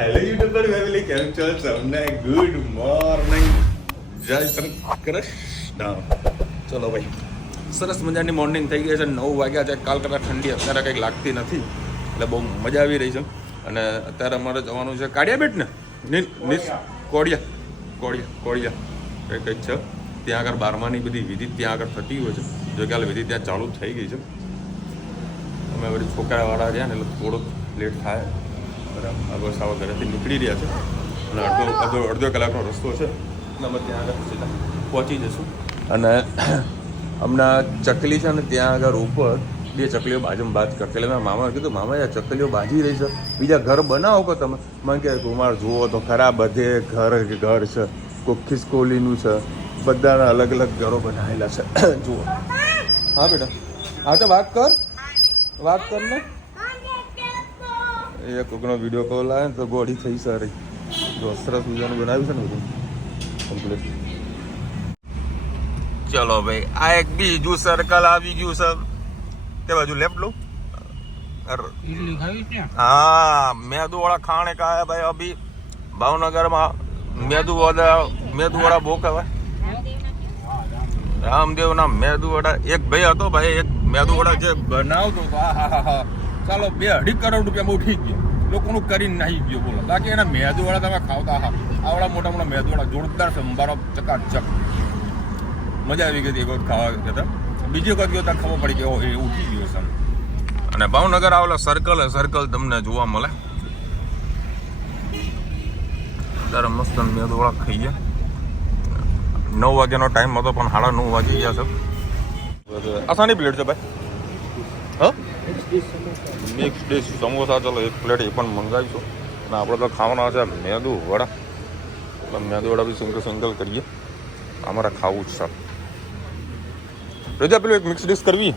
Hello YouTuber family, કેમ છો તમને? ગુડ મોર્નિંગ, જય શ્રી કૃષ્ણ. ચલો ભાઈ, સરસ મજાની મોર્નિંગ થઈ ગઈ છે. 9 વાગ્યા છે. કાલ કરતાં ઠંડી અત્યારે કંઈક લાગતી નથી, એટલે બહુ મજા આવી રહી છે. અને અત્યારે અમારે જવાનું છે કાળિયા બેટ ને કોળિયા કંઈક છે ત્યાં આગળ. 12માની બધી વિધિ ત્યાં આગળ થતી હોય છે. જો કે હાલ વિધિ ત્યાં ચાલુ થઈ ગઈ છે. અમે બધી છોકરાવાળા રહ્યા ને એટલે થોડુંક લેટ થાય. બરાબર, બસ આવા ઘરેથી નીકળી રહ્યા છે અને અડધો કલાકનો રસ્તો છે એટલે અમે ત્યાં આગળ સીધા પહોંચી જઈશું. અને હમણાં ચકલી છે ને ત્યાં આગળ ઉપર 2 ચકલીઓ બાજુમાં બાજ કરતી. એટલે મેં મામાને કીધું, મામા આ ચકલીઓ બાજી રહી છે, બીજા ઘર બનાવો કે તમે? મને કહે કુમાર જુઓ તો ખરા, બધે ઘર છે. કોઈ ખિસકોલીનું છે, બધાના અલગ અલગ ઘરો બનાવેલા છે. જુઓ. હા બેટા, હા તો વાત કર ને. એ કોઈકનો વિડીયો કોલ આવે ને તો ગોળી થઈ સારી. જો સરસ મજાનું બનાવ્યું છે ને બધું કમ્પ્લીટ. ચલો ભાઈ, આ એક બીજું સર્કલ આવી ગયું છે. તે બાજુ લેફ્ટ લો. હા, મેદુ વાળા ખાણે કા ભાઈ. અભી ભાવનગરમાં મેદુ વાળા બહુ કહેવાય. રામદેવના મેદુ વડા. એક ભાઈ હતો ભાઈ, એક મેદુ વડા જે બનાવતો હતો. હા, ચાલો 2-2.5 કરોડ રૂપિયા બહુ ઠીક ગયો, લોકોનું કરીને નાહી ગયો. બોલો, બાકી એના મેદુ વડા તમે ખાવતા. હા, આવડા મોટા મેદુ વડા જોરદાર સંભારો, ચકાચક. મજા આવી ગઈ હતી એક વખત ખાવા જતા. બીજી વખત ગયો ત્યાં ખબર પડી કે એ ઉઠી ગયો છે. અને ભાવનગર આવેલા સર્કલ તમને જોવા મળે. ત્યારે મસ્ત મેદુ વડા ખાઈએ. 9 વાગ્યાનો ટાઈમ હતો પણ 9:30 વાગી ગયા છે. આસાની પ્લેટ છે ભાઈ. હા, મિક્સ ડીશ સમોસા. ચાલો 1 પ્લેટ એ પણ મંગાવીશું. અને આપણે તો ખાવાના છે મેદુ વડા. એટલે મેદુ વડા બી સિંગલ કરીએ. અમારે ખાવું જ છે. રજા પેલું એક મિક્સ ડીશ કરવી,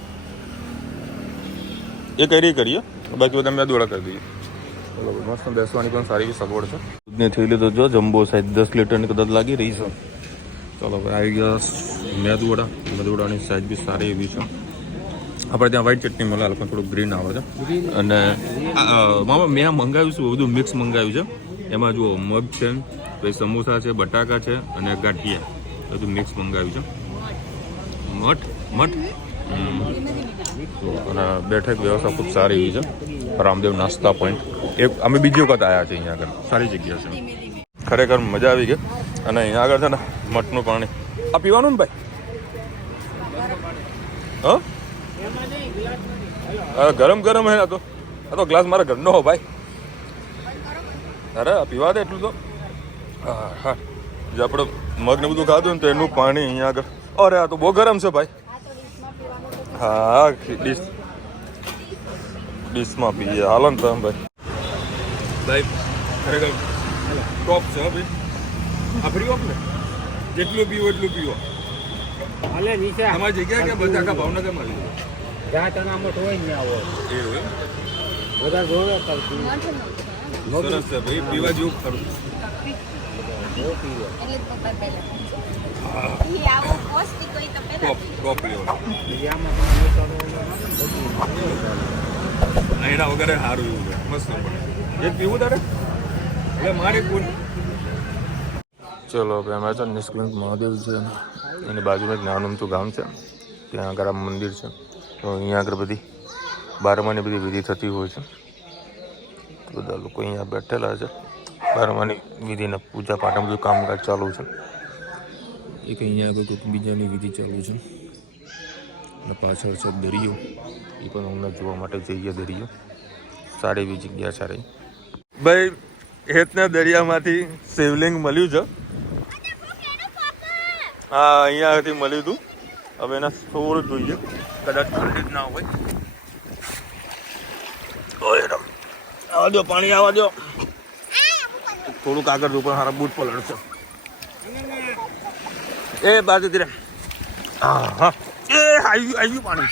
એ કરીએ. બાકી બધા મેદુ વડા કરી દઈએ. બરાબર, મસ્ત બેસવાની પણ સારી એવી સગવડ છે. દૂધની થેલી તો જો જમ્બો સાઈઝ 10 લીટરની કદાચ લાગી રહી છે. ચાલો ભાઈ, આવી ગયા મેદુ વડાની સાઈઝ બી સારી એવી છે. આપણે ત્યાં વ્હાઈટ ચટણી મળે, પણ થોડું ગ્રીન આવે છે. અને મામા મેં મંગાવ્યું છું બધું મિક્સ મંગાવ્યું છે. એમાં જુઓ મગ છે, પછી સમોસા છે, બટાકા છે અને ગાંઠિયા, બધું મિક્સ મંગાવ્યું છે. મઠ અને બેઠક વ્યવસ્થા ખૂબ સારી એવી છે. રામદેવ નાસ્તા પોઈન્ટ. અમે બીજી વખત આવ્યા છીએ અહીંયા આગળ. સારી જગ્યા છે, ખરેખર મજા આવી ગઈ. અને અહીંયા આગળ છે ને મઠનું પાણી આ પીવાનું ને ભાઈ? હા, ગરમ હે. આ તો ગ્લાસ મારા ઘરનો હો ભાઈ. અરે પીવા દે એટલું તો. હા, જે આપણે મગ ને બધું ખાધું ને તો એનું પાણી અહીંયા આગળ. અરે આ તો બહુ ગરમ છે ભાઈ. હા, ડીશમાં પીએ. હાલો ને તમે ભાઈ. ખરેખર ટોપ છે ભાઈ. આ ફ્રી ઓફ ને, જેટલું પીવો એટલું પીવો. તમારી જગ્યા કે બધા આખા ભાવનગરમાં લીધું? જ્યાં તનામત હોય ને આવો એવું બધા જોવે. સરસ છે ભાઈ, પીવા જેવું ખરું. અહીંના વગેરે સારું એવું છે, મસ્ત. એક પીવું તારે એટલે મારે કોઈ. ચલો ભાઈ, અમે છે નિષ્કલંક મહાદેવ છે, એની બાજુમાં એક નાનું અમથું ગામ છે. ત્યાં આગળ આ મંદિર છે. તો અહીંયા આગળ બધી 12માની બધી વિધિ થતી હોય છે. તો બધા લોકો અહીંયા બેઠેલા છે. 12માની વિધિને પૂજા પાઠ બધું કામકાજ ચાલુ છે. એક અહીંયા આગળ કોઈક બીજાની વિધિ ચાલુ છે. અને પાછળ છે દરિયો, એ પણ અમને જોવા માટે જઈએ. દરિયો સારી એવી જગ્યા છે ભાઈ. હેતના દરિયામાંથી શિવલિંગ મળ્યું છે. હા, અહીંયાથી મળ્યું હતું. હવે એના સોળ જોઈએ, કદાચ ખરીદ ના હોય. આવવા દો, પાણી આવવા દો. થોડુંક આગળ ઉપર સારા બૂટ પલળશે. એ બાજુ ધીરે. હા, એ આવ્યું પાણી.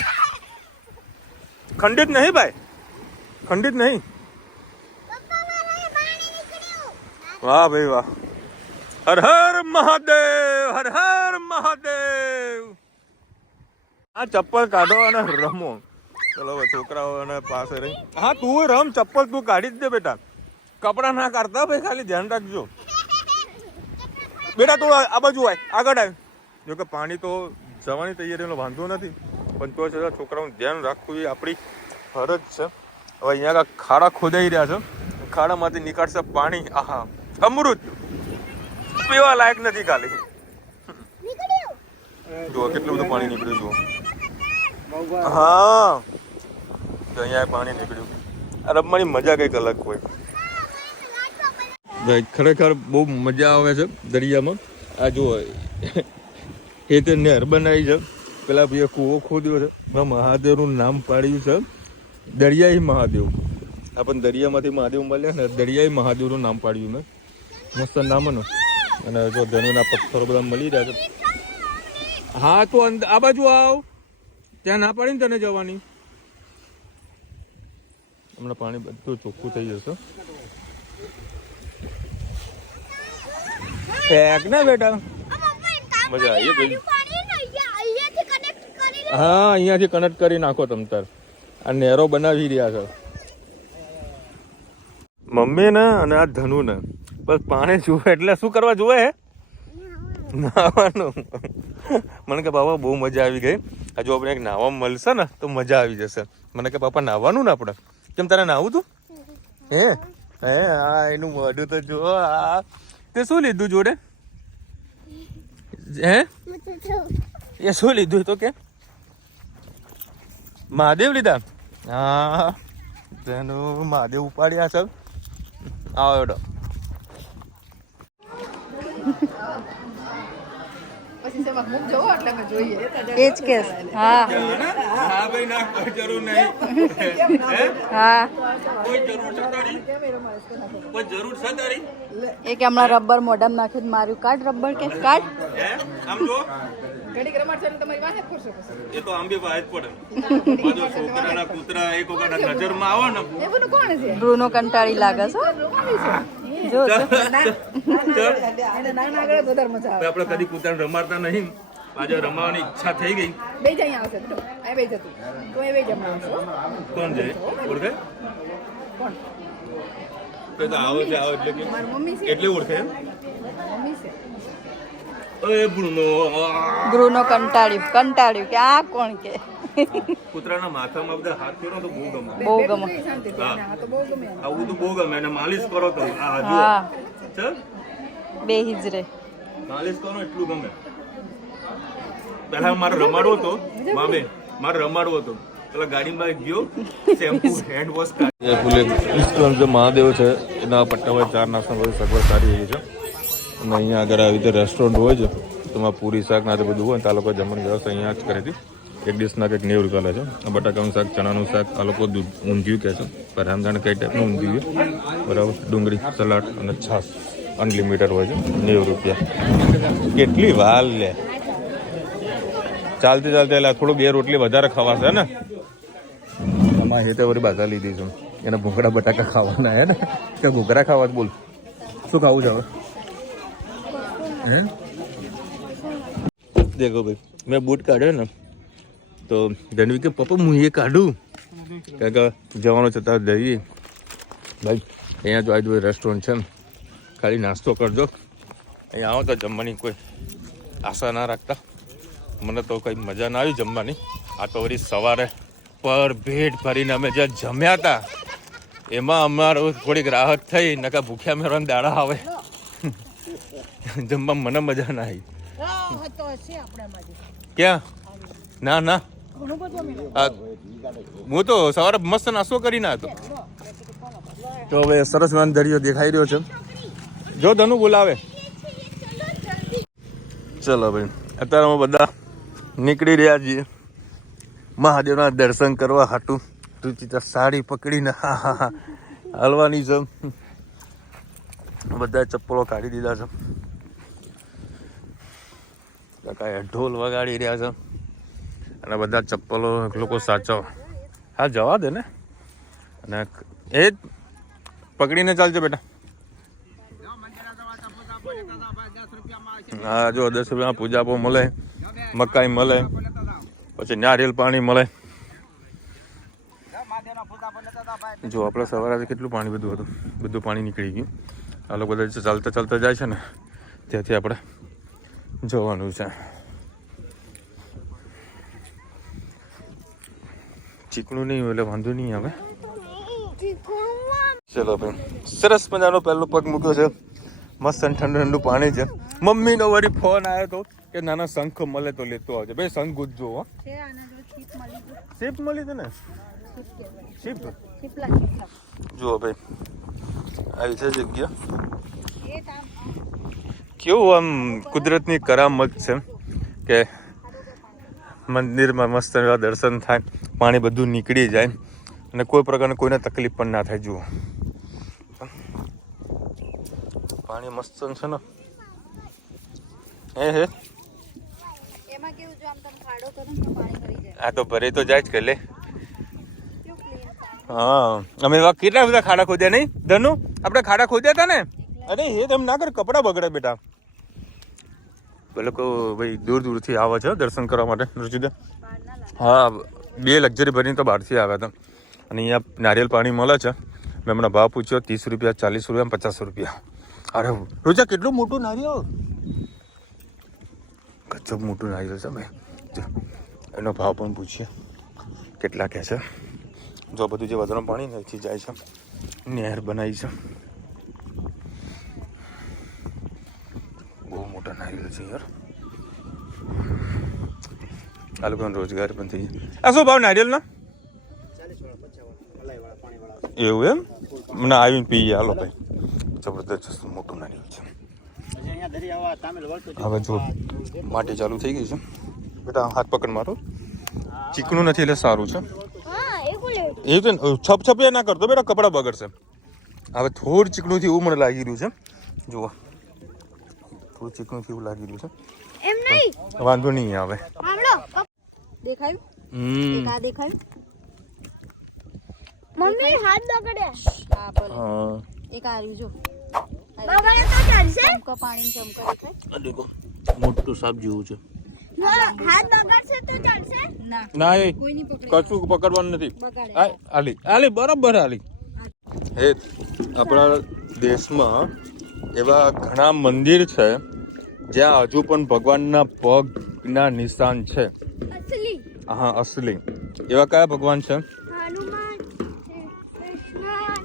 ખંડિત નહીં ભાઈ, ખંડિત નહીં. વાહ ભાઈ વાહ. હર હર મહાદેવ. આ ચપ્પલ કાઢો અને રમો. ચલો છોકરાઓ પાસે રહી. હા, તું રમ, ચપ્પલ તું કાઢી જ દે બેટા. કપડા ના કાઢતા ભાઈ, ખાલી ધ્યાન રાખજો બેટા. તું આ બાજુ આય, આગળ આવ. જો કે પાણી તો જવાની તૈયારીનો વાંધો નથી, પણ તો છતાં છોકરાઓનું ધ્યાન રાખવું એ આપણી ફરજ છે. હવે અહીંયા ખાડા ખોદાઈ રહ્યા છે, ખાડામાંથી નીકળશે પાણી. આહા, અમૃત પીવા લાયક નથી ખાલી. જુઓ કેટલું બધું પાણી નીકળ્યું. જુઓ, હા અહીંયા પાણી નીકળ્યું. આ રમવાની મજા કંઈક અલગ હોય. ખરેખર બહુ મજા આવે છે દરિયામાં. આ જુઓ એ તો નહેર બનાવી છે, પેલા ભાઈએ કૂવો ખોદ્યો છે, મહાદેવનું નામ પાડ્યું છે દરિયાઈ મહાદેવ. આ પણ દરિયામાંથી મહાદેવ મળ્યા ને, દરિયાઈ મહાદેવનું નામ પાડ્યું ને, મસ્ત નામ ને. અને જો ધનુના પથ્થરો બધા મળી રહ્યા છે. હા તો આ બાજુ આવ, ત્યાં ના પાડી ને તને જવાની. હમણાં પાણી બધું ચોખ્ખું થઈ જશે. ફેંક ને બેટા, મજા આવી ગઈ. હા અહીંયાથી કનેક્ટ કરી નાખો તમ તાર. આ નહેરો બનાવી રહ્યા છે મમ્મી ને અને આ ધનુ ને. બસ પાણી જુએ એટલે શું કરવા જુએ હે? નાવાનું. મને કે બાબા બહુ મજા આવી ગઈ. હજુ આપણે એક નાવા મળશે ને તો મજા આવી જશે. મને કે પાપા નાવાનું ને આપણે. કેમ તારે નાવું તું? હે હે હા એનું મોઢું તો જો. આ તે શું લીધું જોડે? હે એ શું લીધું તો કે મહાદેવ લીધા? હા તેનું મહાદેવ ઉપાડ્યા છે. આવો એડો. એક હમણાં રબર મોઢામાં નાખીને માર્યું. કાઢ રબર કે કાઢ. એ તો આંબે વાય પડે. છોકરાના કૂતરા એક વખત નજરમાં આવે ને. બ્રુનો કંટાળી લાગે છે. જો આપણે કદી કૂતરા રમાડતા નહીં, આજે રમાવાની ઈચ્છા થઈ ગઈ. કોણ છે ઓળખે? આવો છે આવો એટલે એટલે ઓળખે એમ. બ્રુનો કંટાળ્યું કે આ કોણ કે. કૂતરાના માથામાં બધા હાથ ફેરો તો બહુ ગમે. બહુ ગમે. આવું તો બહુ ગમે. અને માલિશ કરો તો બે હિજરે માલિશ કરો એટલું ગમે. પેલા મારે રમાડવો હતો પેલા ગાડીમાં ગયો શેમ્પુ હેન્ડ વોશ કાઢી. મહાદેવ છે એના પટ્ટા 4 નાસ્તા બધી સગવડ સારી એવી છે. અને અહીંયા આગળ આવી રીતે રેસ્ટોરન્ટ હોય છે, તેમાં પૂરી શાક ના બધું હોય ને આ લોકો જમવાની વ્યવસ્થા અહીંયા જ કરી હતી. એક ડિશના કંઈક 90 રૂપિયા લે છે. બટાકાનું શાક, ચણાનું શાક, આ લોકો ઊંધિયું કહે છે, પર રામદાણ કઈ ટાઈપનું ઊંધિયું બરાબર. ડુંગળી, સલાડ અને છાશ અનલિમિટેડ હોય છે. 90 રૂપિયા. કેટલી વાર લે ચાલતી એટલે થોડું 2 રોટલી વધારે ખવાશે ને. આમાં હેતે વળી બાધા લીધી છે એને. ભૂંગળા બટાકા ખાવાના હે ને કે ઘૂઘરા ખાવા? બોલ શું ખાવું છે હવે? હે દેખો ભાઈ, મેં બૂટ કાઢ્યો ને તો ધનવી કે પપ્પા હું એ કાઢું કારણ કે જવાનો છતાં જઈએ. ભાઈ અહીંયા જો આજુ રેસ્ટોરન્ટ છે ને, ખાલી નાસ્તો કરજો. અહીંયા આવો તો જમવાની કોઈ આશા ના રાખતા. મને તો કંઈ મજા ના આવી જમવાની. આ તો વળી સવારે પર ભેટ ભરીને અમે જ્યાં જમ્યા હતા એમાં અમારું થોડીક રાહત થઈ. નકા ભૂખ્યા મેળવાની દાડા આવે જમવા મને મજા ના આવી. ક્યાં? ના હું તો સવારે મસ્ત નાસ્તો કરીને હતો. તો હવે સરસ વાન દરિયો દેખાઈ રહ્યો છે. જો ધનુ બોલાવે. ચલો ભાઈ, અત્યારે અમે બધા નીકળી રહ્યા છીએ મહાદેવના દર્શન કરવા હાટું. રુચિતા સાડી પકડીને હલવાની છે. બધા ચપ્પલો કાઢી દીધા છે. કાકા ઢોલ વગાડી રહ્યા છે અને બધા ચપ્પલો લોકો સાચવ. હા જવા દે ને. અને એ જ પકડીને ચાલજો બેટા. હા જો 10 રૂપિયામાં પૂજાપો મળે, મકાઈ મળે, પછી નારિયેલ પાણી મળે. જો આપણે સવારે કેટલું પાણી બધું પાણી નીકળી ગયું. આ લોકો બધા ચાલતા ચાલતા જાય છે ને ત્યાંથી આપણે જવાનું છે. ચીકણું નહીં એટલે વાંધો નહીં આવે. ચલો ભાઈ, સરસ મજાનો પહેલો પગ મૂક્યો છે. મસ્ત ઠંડુ ઠંડુ પાણી છે. મમ્મીનો વળી ફોન આવ્યો હતો કે નાના શંખ મળે તો લેતો આવજે. ભાઈ શંખ ગુજજો. હો, શીપ મળી હતી ને? શીપ જુઓ ભાઈ, આવી છે જગ્યા. કેવું આમ કુદરતની કરામત છે કે મંદિરમાં મસ્ત એવા દર્શન થાય, પાણી બધું નીકળી જાય અને કોઈ પ્રકારની કોઈને તકલીફ પણ ના થાય. જુઓ પાણી મસ્ત છે ને. હે એમાં કેવું જો આમ તમે ખાડો કરો તો પાણી ભરી જાય. આ તો ભરે તો જાય જ કે લે. હા, અમે કેટલા બધા ખાડા ખોદ્યા નહીં ધનુ? આપણે ખાડા ખોદ્યા હતા ને. અરે હે તેમ ના કર, કપડા બગડે બેટા. લોકો ભાઈ દૂર દૂરથી આવે છે દર્શન કરવા માટે. રુચિદા, હા, 2 લક્ઝરી ભરીને તો બહારથી આવ્યા હતા. અને અહીંયા નારિયેલ પાણી મળે છે. મેં હમણાં ભાવ પૂછ્યો, 30 રૂપિયા, 40 રૂપિયા, 50 રૂપિયા. અરે રોજા કેટલું મોટું નારિયેળ, ગજબ મોટું નારિયેળ છે ભાઈ. એનો ભાવ પણ પૂછીએ કેટલા કહે છે. જો બધું જે વધારાનું પાણી નથી જાય છે, નહેર બનાવી છે. બહુ મોટા નારિયેળ છે યાર. આ લોકોને રોજગાર પણ થઈ જાય. આ શું ભાવ નારિયેળના? એવું એમ? મને આવીને પીએ. હાલો ભાઈ, જબરદસ્ત મોટું નારિયેળ છે. હવે જો માટી ચાલુ થઈ ગઈ છે બેટા. હાથ પકડ મારો. ચીકણું નથી એટલે સારું છે. એ તો છપછપિયા ના કરતો બેટા, કપડા બગડશે. હવે થોડું ચીકણુંથી એવું મને લાગી રહ્યું છે. જુઓ થોડું ચીકણુંથી એવું લાગી રહ્યું છે. વાંધો નહીં આવે. દેખાયું? આ દેખાયું? મમ્મી હાથ બગડે. હા બોલો. હા, એક આ રહ્યું જો. બગડે તો ચાલશે. ચમકો પાણી ચમકો દેખાય? આ દેખો મોટું સાપ જેવું છે. હાથ બગડશે તો ચાલશે. ના, ના, એ કોઈ નહીં પકડે. કશું પકડવાનું નથી. બગાડે. આલી બરાબર આલી. હે, આપણા દેશમાં એવા ઘણા મંદિર છે જ્યાં હજુ પણ ભગવાનના પગના નિશાન છે. અસલી હા, અસલી. એવા કયા ભગવાન છે? હનુમાન, કૃષ્ણ.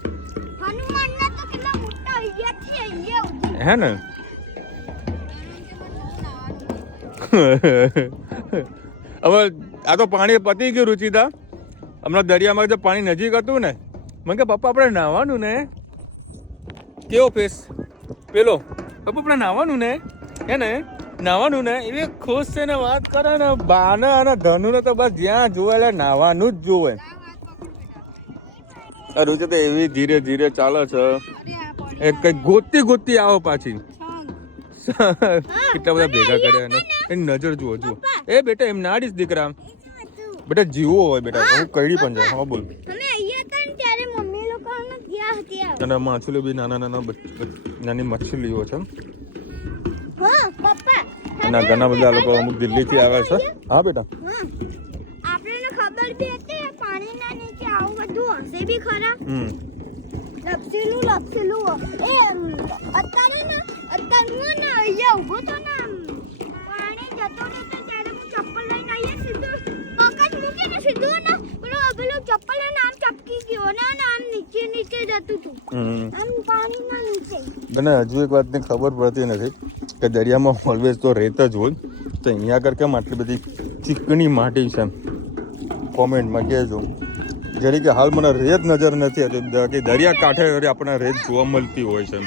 હનુમાનના તો કેટલા મોટા થઈ ગયા છે અહીંયા. હે ને? હવે આ તો પાણી પતી ગયું રુચિતા. હમણાં દરિયામાં જો પાણી નજીક હતું ને, મને કે પપ્પા આપણે નાહવાનું ને. કેવો ફેસ પેલો? પપ્પા આપણે નાહવાનું ને, હે ને? નાહવાનું ને. એવી ખુશ છે ને વાત કરે ને. બાને અને ધનુ ને તો બસ જ્યાં જોવે એટલે નાહવાનું જ જોવે. રુચિ તો એવી ધીરે ધીરે ચાલે છે. એ કઈ ગોતી આવો પાછી. કેટલા બધા ભેગા કર્યા એને. એની નજર જુઓ. એ બેટા એમ નાડીશ દીકરા. બેટા જીવો હોય બેટા. હું કઈડી પણ જાય. હા બોલ. અમે અહીંયા હતા ને ત્યારે મમ્મી લોકોને ગયા હતી. અને માછલીઓ બી નાની મછલીઓ છે. હા પપ્પા. અને ઘણા બધા લોકો અમુક દિલ્હીથી આવ્યા છે. હા બેટા, આપણને ખબર બી હતી પાણીના નીચે આવું બધું હશે બી ખરા. લપસેલું એ અત્યારે હું ને અહીંયા ઊભો તો ને પાણી જતો રહેતો ત્યારે હું ચપ્પલ લઈને અહીંયા સીધું પગ જ મૂકીને સીધું ને પેલું ચપ્પલ લઈને આમ ચપકી ગયો ને આમ નીચે જતું હતું. આમ પાણીના નીચે. તને હજુ એક વાતની ખબર પડતી નથી કે દરિયામાં ઓલવેઝ તો રેત જ હોય. તો અહીંયા આગળ કેમ આટલી બધી ચીકણી માટી છે? કોમેન્ટમાં કહેજો. જેની કે હાલ મને રેત નજર નથી આવતી કે દરિયા કાંઠે આપણને રેત જોવા મળતી હોય છે.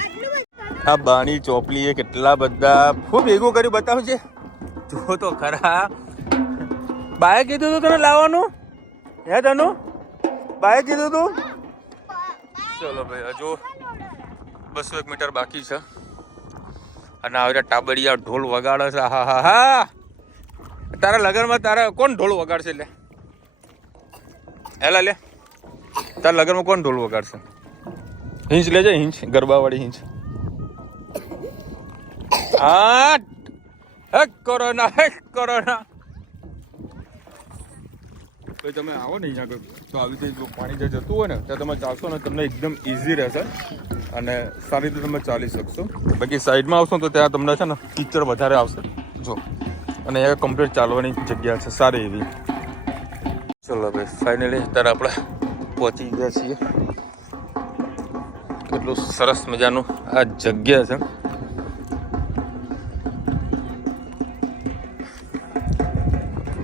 આ બાણી ચોપલીએ કેટલા બધા ખૂબ ભેગું કર્યું બતાવું છે. જો તો ખરા. બાએ કીધું તું તને લાવવાનું? હે તનુ? બાએ કીધું તું? ચલો ભાઈ, હજુ 201 મીટર બાકી છે. અને આવી ટાબડિયા ઢોલ વગાડે છે. હા હા હા. તારા લગનમાં તારા કોણ ઢોલ વગાડશે? લે એલા લે, તારા લગનમાં કોણ ઢોલ વગાડશે? હિંચ લેજે, હિંચ, ગરબાવાળી હિંચ. હા, હેક કોરોના. તો તમે આવો ને અહીંયા આગળ તો આવી રીતે જો પાણી જે જતું હોય ને ત્યાં તમે ચાલશો ને તમને એકદમ ઇઝી રહેશે અને સારી રીતે તમે ચાલી શકશો. બાકી સાઈડમાં આવશો તો ત્યાં તમને છે ને કીચડ વધારે આવશે જો, અને અહીંયા કમ્પ્લીટ ચાલવાની જગ્યા છે સારી એવી. ચલો ભાઈ ફાઇનલી અત્યારે આપણે પહોંચી ગયા છીએ. કેટલું સરસ મજાનું આ જગ્યા છે.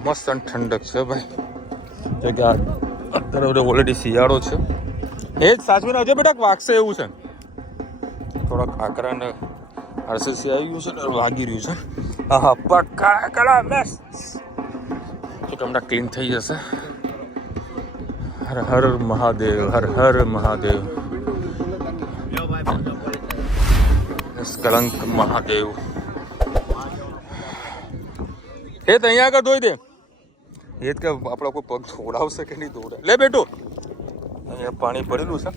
મસ્ત અને ઠંડક છે ભાઈ જગ્યા. અત્યારે ઓલરેડી શિયાળો છે. એ જ સાચવીને આવજો બેટા, વાગશે એવું છે. થોડાક આકરા ને આરસીસી આવી ગયું છે ને વાગી રહ્યું છે. હા પક્કા કલા બેસ તો તમને ક્લીન થઈ જશે. હર હર મહાદેવ, હર હર મહાદેવ, નિષ્કલંક મહાદેવ. એ તો અહીંયા આગળ ધોઈ દે. એ જ કે આપણો કોઈ પગ ધોડાવશે કે નહીં ધોડે. લે બેટું, અહીંયા પાણી પડેલું છે.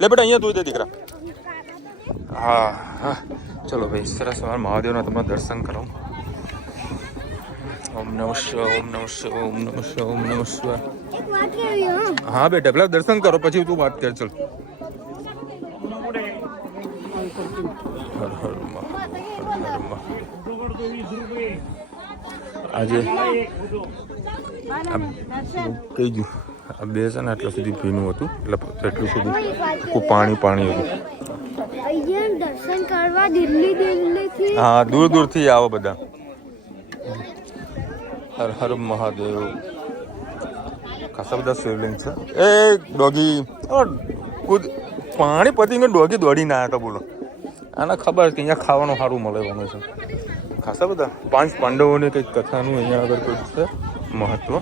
લે બેટા અહીંયા ધોઈ દે દીકરા. હા હા ચલો ભાઈ સરસ મહાદેવના તમને દર્શન કરાવું. ઓમ નમઃ શિવાય, ઓમ નમઃ શિવાય, ઓમ નમઃ શિવાય, ઓમ નમઃ શિવાય. હા બેટા પેલા દર્શન કરો પછી તું વાત કર. ચલ હર હર આજે કહી ગયું આ બે છે ને આટલા સુધી ભીનું હતું એટલે એટલું સુધી પાણી પાણી હતું. દર્શન કરવા દિલ્હી હા દૂર દૂરથી આવો બધા. હર હર મહાદેવ. ખાસા બધા શિવલિંગ છે. એ ડોગી પાણી પતીને ડોગી દોડીને આવ્યા હતા. બોલો આને ખબર કે અહીંયા ખાવાનું સારું મળવાનું છે. ખાસા બધા 5 પાંડવોની કંઈક કથાનું અહીંયા આગળ કોઈ છે મહત્વ.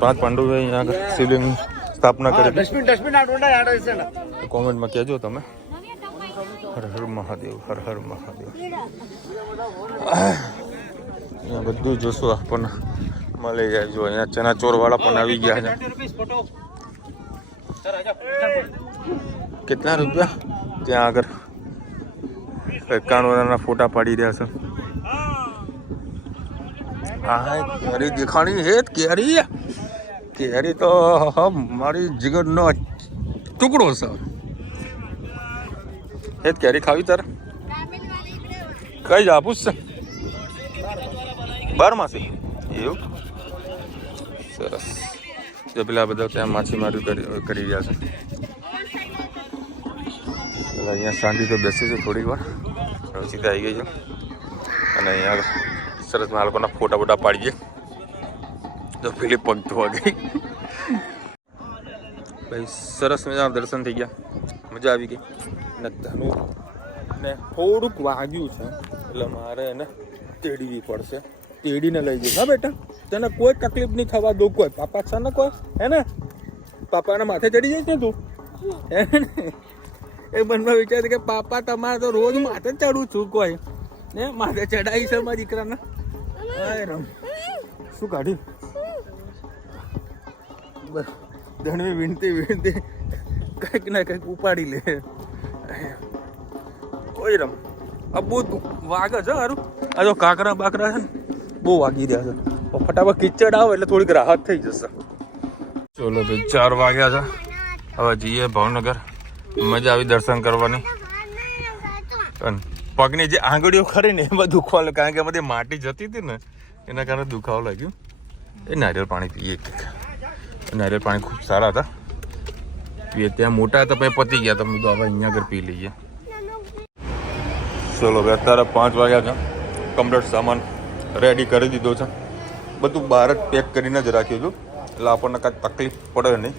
5 પાંડવોએ અહીંયા આગળ શિવલિંગ સ્થાપના કરી. કોમેન્ટમાં કહેજો તમે. હર હર મહાદેવ, હર હર મહાદેવ. અહીંયા બધું જોશું આપણને મળી જાય. જો અહીંયા ચના ચોરવાળા પણ આવી ગયા છે. કેટલા રૂપિયા ત્યાં આગળ 91 ફોટા પાડી રહ્યા છે. હા કેરી દેખાણી હે. કેરી તો મારી જીગરનો ટુકડો છે. હે કેરી ખાવી તારે? કઈ જ આપું છે 12 માસી એવું સરસ. જો પેલા બધા ત્યાં માછીમારી કરી રહ્યા છે. અહીંયા શાંતિ તો બેસી છે થોડીક વાર. સીધા આવી ગઈ છે અને અહીંયા સરસ આ લોકોના ફોટા બોટા પાડીએ. તો પેલી પગ ધોવા ગઈ ભાઈ. સરસ મજાના દર્શન થઈ ગયા, મજા આવી ગઈ. ને થોડુંક વાગ્યું છે એટલે મારે એને તેડવી પડશે. તેડીને લઈ જઈશ. હા બેટા તને કોઈ તકલીફ નહીં થવા દો. કોઈ પાપા છે ને કોઈ હે ને પાપાના માથે ચડી જઈશ ને તું હે ને. એ મનમાં વિચાર કે પાપા તમારે તો રોજ માથે ચડું છું. કોઈ ને માથે ચડાવી છે મારા દીકરાને. રમ શું કાઢ્યું ધણવી વીણતી કંઈક ને કંઈક ઉપાડી લે. ઓય રમ આ બહુ વાગે છે હારું. આ જો કાકરા બાકરા છે ને બહુ વાગી રહ્યા છે. ફટાફટ કિચડ આવે એટલે થોડીક રાહત થઈ જશે. ચલો ભાઈ 4 વાગ્યા છે. હવે જઈએ ભાવનગર. મજા આવી દર્શન કરવાની. પગની જે આંગળીઓ ખરી ને એમાં દુખવા લાગ્યું કારણ કે બધી માટી જતી હતી ને એના કારણે દુખાવો લાગ્યું. એ નારિયેળ પાણી પીએ. નારિયેળ પાણી ખૂબ સારા હતા. પીએ ત્યાં મોટા હતા પછી પતી ગયા. તમે તો હવે અહીંયા આગળ પી લઈએ. ચલો ભાઈ અત્યારે 5 વાગ્યા છે. કમ્પ્લીટ સામાન રેડી કરી દીધો છે. બધું બહાર જ પેક કરીને જ રાખ્યું હતું એટલે આપણને કાંઈ તકલીફ પડે નહીં.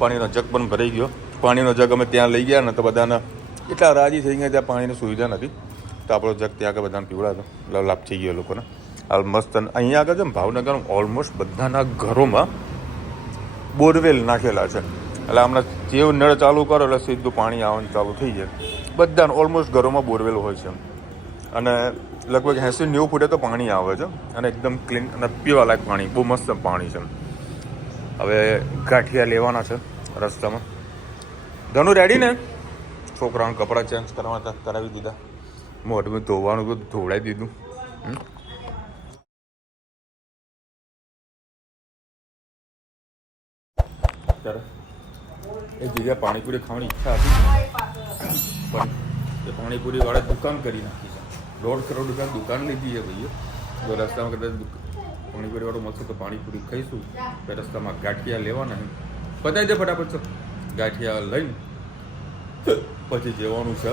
પાણીનો જગ પણ ભરાઈ ગયો. પાણીનો જગ અમે ત્યાં લઈ ગયા ને તો બધાને એટલા રાજી થઈ ગયા. ત્યાં પાણીની સુવિધા નથી તો આપણો જગ ત્યાં આગળ બધાને પીવડાતો એટલે લાભ થઈ ગયો લોકોને. હાલ મસ્ત. અહીંયા આગળ છે ભાવનગર ઓલમોસ્ટ બધાના ઘરોમાં બોરવેલ નાખેલા છે એટલે હમણાં જેવું નળ ચાલુ કરો એટલે સીધું પાણી આવવાનું ચાલુ થઈ જાય. બધાને ઓલમોસ્ટ ઘરોમાં બોરવેલ હોય છે અને લગભગ 80-90 ફૂટે તો પાણી આવે છે અને એકદમ ક્લીન અને પીવા લાયક પાણી. બહુ મસ્ત પાણી છે. હવે ગાંઠિયા લેવાના છે રસ્તામાં. ધનું રેડી ને? છોકરાઓને કપડાં ચેન્જ કરવા હતા કરાવી દીધા. મોઢું ધોવાનું બધું ધોવડાવી દીધું. એ જગ્યાએ પાણીપુરી ખાવાની ઈચ્છા હતી પણ એ પાણીપુરી વાળા દુકાન કરી નાખી છે. 1.5 કરોડ રૂપિયા દુકાન લીધી છે ભાઈએ. જો રસ્તામાં કદાચ પાણીપુરી વાળો મળશે તો પાણીપુરી ખાઈશું. બે રસ્તામાં ગાંઠિયા લેવાના છે. બતાવી દે ફટાફટ છે. ગાંઠિયા લઈને પછી જવાનું છે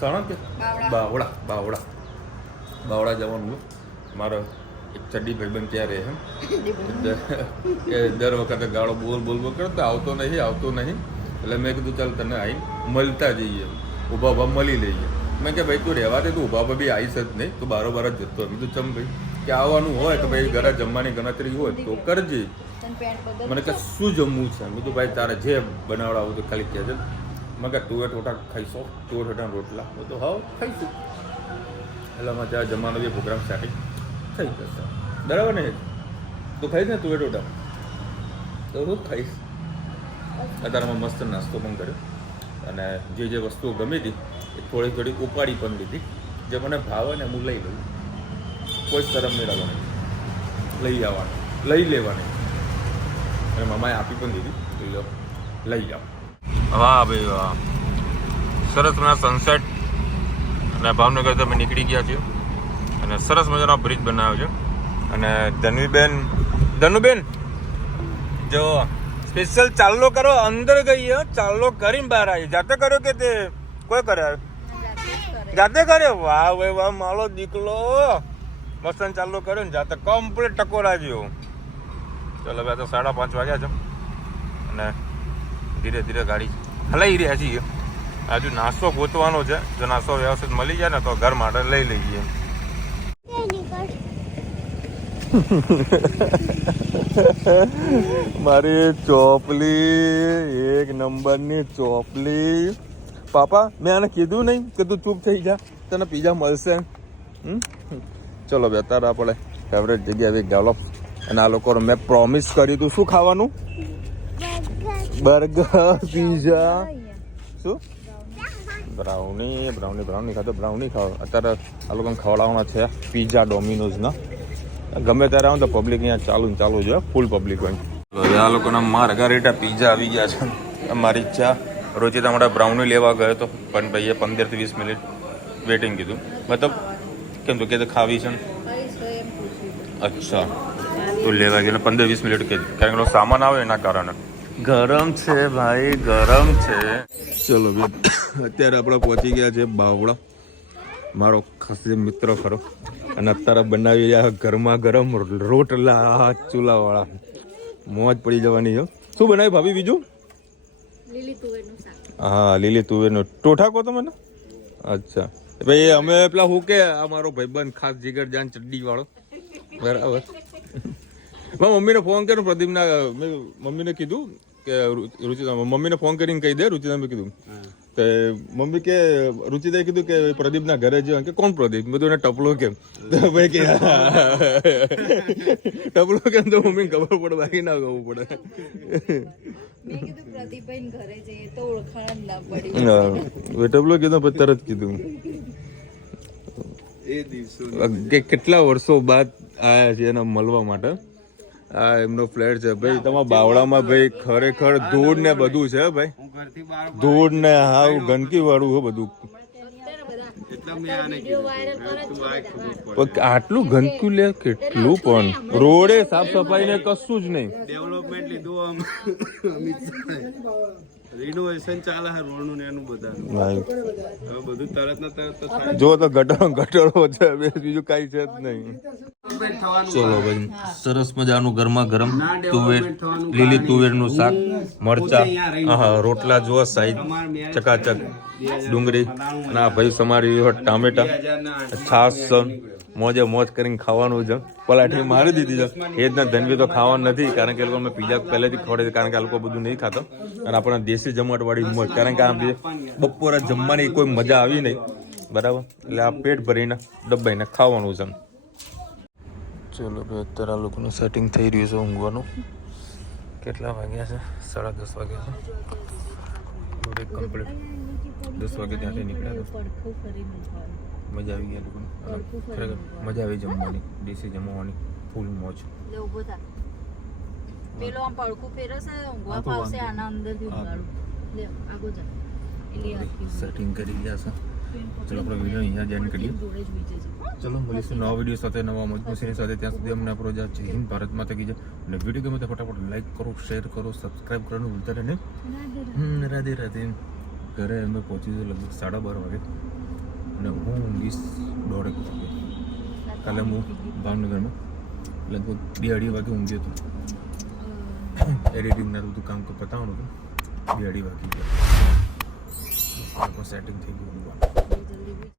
સાણંદ કે બાવળા જવાનું. મારો એક ચડ્ડી ભાઈબંધ ત્યાં રહે એ દર વખતે ગાળો બોલ કરતો આવતો નહીં. એટલે મેં કીધું ચાલ તને આવીને મળતા જઈએ, ઊભા મળી લઈએ. મેં કે ભાઈ તું રહેવા દે, તું ઊભા બી આવીશ જ નહીં, તું બારોબાર જ જતો. મેં કીધું ચમ ભાઈ કે આવવાનું હોય તો ભાઈ ઘરે જમવાની ગણતરી હોય તો કરજે. મને કે શું જમવું છે? મેં કીધું ભાઈ તારે જે બનાવડાવું તો ખાલી કહેજે. મેં કે તુવેર ટોટા ખાઈશો? તુવેર ટોટાના રોટલા? હું તો હા ખાઈશું. એટલે અમે ત્યાં જમવાનો જે પ્રોગ્રામ સેટિંગ થઈ જશે. બરાબર ને? તું ખાઈશ ને તુવેર ટોટા? તો હું ખાઈશ. અત્યારમાં મસ્ત નાસ્તો પણ કર્યો અને જે વસ્તુઓ ગમી હતી એ થોડી ઉપાડી પણ લીધી. જે મને ભાવે ને હું લઈ લઉં. કોઈ શરમ નહીં રાખવાની, લઈ લેવાની. અને મામાએ આપી પણ દીધી, લઈ જાઓ. વાહ ભાઈ વાહ, સરસ મજાના સનસેટ. અને ભાવનગર તમે નીકળી ગયા છીએ અને સરસ મજાનો બ્રિજ બનાવ્યો છે. અને ધનુબેન જો સ્પેશિયલ ચાલો કરો, અંદર ગઈ ચાલો કરીને બહાર આવી. જાતે કર્યો કે તે કોઈ કર્યા? જાતે કર્યો. વાહ ભાઈ વાહ, મારો દીકલો મસ્ત ચાલો કર્યો ને જાતે કમ્પ્લીટ ટકોરા જેવો. ચલો હવે તો 5:30 વાગ્યા છે અને ધીરે ધીરે ગાડી હલાવી રહ્યા છીએ. હજુ નાસ્તો ગોતવાનો છે. જો નાસ્તો વ્યવસ્થિત મળી જાય ને તો ઘર માટે લઈ લઈએ. મારી ચોપલી, એક નંબરની ચોપલી. પાપા મેં આને કીધું નહીં કે તું ચૂપ થઈ જા, તને પીઝા મળશે. ચલો બે અત્યારે આપણે ફેવરેટ જગ્યાએ ગાલો. અને આ લોકો મેં પ્રોમિસ કર્યું હતું શું ખાવાનું? બર્ગર, પીઝા, શું બ્રાઉની ખાતો. બ્રાઉની ખાવ. અત્યારે આ લોકોને ખવડાવવાના છે પીઝા ડોમિનોઝના. ગમે ત્યારે આવું તો પબ્લિક અહીંયા ચાલુ છે, ફૂલ પબ્લિક હોય. આ લોકોના માર્ગારેટા પીઝા આવી ગયા છે. મારી ઈચ્છા રોજિતા માટે બ્રાઉની લેવા ગયો હતો પણ ભાઈએ 15 થી 20 મિનિટ વેટિંગ કીધું. મતલબ કેમ તો કે ખાવી છે ને? અચ્છા તું લેવા ગયો 15-20 મિનિટ કે કારણ કે સામાન આવે એના કારણે. ગરમ છે ભાઈ, ગરમ છે. ચલો અત્યારે આપણે પહોંચી ગયા છે બાવળા. મારો ખાસ મિત્ર ખરો. અને અત્યારે બનાવી રહ્યા ગરમા ગરમ રોટલા ચૂલાવાળા. મોજ પડી જવાની છે. શું બનાવ્યું ભાભી બીજું? હા લીલી તુવેરનું ટોઠા કહો તો મને. અચ્છા ભાઈ અમે પેલા હું કે આ મારો ભાઈબંધ ખાસ જીગર જાન ચડ્ડી વાળો. બરાબર. મમ્મીને ફોન કર્યો પ્રદીપના. મેં મમ્મીને કીધું કે રુચિતા, મમ્મીને ફોન કરીને કહી દે. રુચિતા મેં કીધું તો મમ્મી કે રુચિતાએ કીધું કે પ્રદીપના ઘરે જવા. કે કોણ પ્રદીપ? બધું એને ટપલો કેમ? તો ભાઈ કે ટપલો કેમ? તો મમ્મીને ખબર પડે, બાકી ના ખબર પડે. ટપલો કીધું પછી તરત કીધું. કેટલા વર્ષો બાદ આયા છે એને મળવા માટે. આ એમનો ફ્લેટ છે ભાઈ. તમારા બાવળામાં ભાઈ ખરેખર ધૂળ ને બધું છે ભાઈ. ધૂળ ને હાવ ગંદકી વાળું છે બધું. આટલું ગંદકી લે કેટલું પણ. રોડે સાફ સફાઈ ને કશું જ નહીં. ડેવલપમેન્ટ લીધું રિનોવેશન ચાલે છે રોડનું ને એનું બધા. બધું તરત ને તરત જો તો ગટરો છે, બીજું કઈ છે જ નહીં. ચલો ભાઈ સરસ મજાનું ગરમા ગરમ તુવેર, લીલી તુવેરનું શાક, મરચા, રોટલા જુઓ સાઈડ ચકાચક, ડુંગળી અને આ ભાઈ સમારી ટામેટા, છાશ, મોજે મોજ કરીને ખાવાનું છે. પલાઠી મારી દીધી છે. એ જ ના ધનવી તો ખાવાનું નથી કારણ કે એ લોકો અમે પીઝા પહેલેથી ખવડાવી કારણ કે આ લોકો બધું નહીં ખાતા. અને આપણને દેશી જમવાટવાળી મોજ કારણ કે આ બપોરે જમવાની કોઈ મજા આવી નહીં. બરાબર. એટલે આ પેટ ભરીને દબાઈને ખાવાનું છે. ચલો ભાઈ અત્યારે આ લોકોનું સેટિંગ થઈ રહ્યું છે ઊંઘવાનું. કેટલા વાગ્યા છે? 10:30 વાગ્યા છે. કમ્પ્લીટ 10 વાગે ત્યાંથી નીકળ્યા હતા. મજા આવી ગઈ લોકોને. ખરેખર મજા આવી જમવાની, દેશી જમવાની ફૂલ મોજ. પેલો આમ પડખું ફેરવશે ઊંઘવા ફાવશે આના અંદરથી ઊંઘાડું લે આગો જા એટલે આ સેટિંગ કરી ગયા છે. ચલો આપણો વિડીયો અહીંયા જ એન્ડ કરીએ. જોડે જ વીજે છે ચલો મળીશું નવા વિડીયો સાથે, નવા મજબૂત સાથે. ત્યાં સુધી અમને આપણો જય હિન્દ, ભારત માતા કી જય. અને વિડીયો ગમે તો ફટાફટ લાઈક કરો, શેર કરો, સબસ્ક્રાઈબ કરવાનું ભૂલતા રહે ને. રાધે રાધે. ઘરે અમે પહોંચીશું લગભગ 12:30 વાગે અને હું ઊંઘીશ 1:30 વાગે. કાલે હું ભાવનગરમાં લગભગ 2-2:30 વાગે ઊંઘ્યો હતો. એડિટિંગના બધું કામ પતાવવાનું હતું. 2-2:30 વાગે સેટિંગ થઈ ગયું.